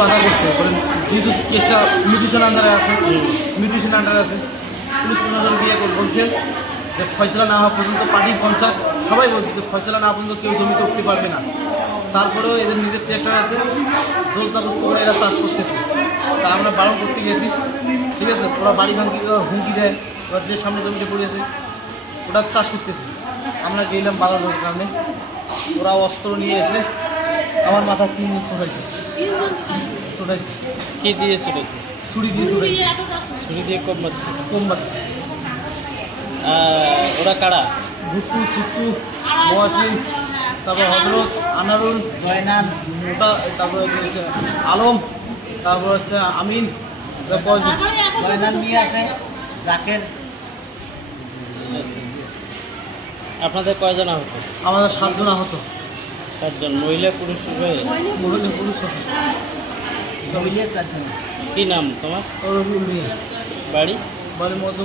বাধা করছে, যেহেতু কেসটা মিউটেশন আন্ডারে আছে, পুলিশ প্রশাসন দিয়ে বলছে যে ফয়সলা না হওয়া পর্যন্ত পার্টির পঞ্চায়েত সবাই বলছে যে ফয়সলা না পর্যন্ত কেউ জমিতে উঠতে পারবে না। তারপরেও এদের নিজের ট্র্যাক্টর আছে, জোর চাবুজ করে এরা চাষ করতেছে। তা আমরা বারণ করতে গেছি, ঠিক আছে, ওরা বাড়ি ভাঙি হুমকি দেয়, ওরা যে সামনে জমিতে পড়েছে ওটা চাষ করতেছে। আমরা গেলাম বাধা দেওয়ার কারণে, ওরা অস্ত্র নিয়ে এসে আমার মাথা 3 দিন ছোটাইছে। কি দিয়ে চলেছে? ছুরি দিয়ে ছোটাইছে। ছুরি দিয়ে কম বাচ্ছে। ওরা কারা? ভুট্টু, সুট্টু, মহাসিন, তারপর হজরত, আনারুল, জয়নান, মোটা, তারপরে হচ্ছে আলম, তারপর হচ্ছে আমিন, জয়নাল নিয়ে আছে, জাকের। আপনাদের কয়জন আহত? আমাদের 7 জন আহত। 7 জন, মহিলা পুরুষ উভয়? পুরুষ মিলিয়ে 4 জন। কি নাম তোমার? ওর বাড়ি? বাড়ির মধ্যে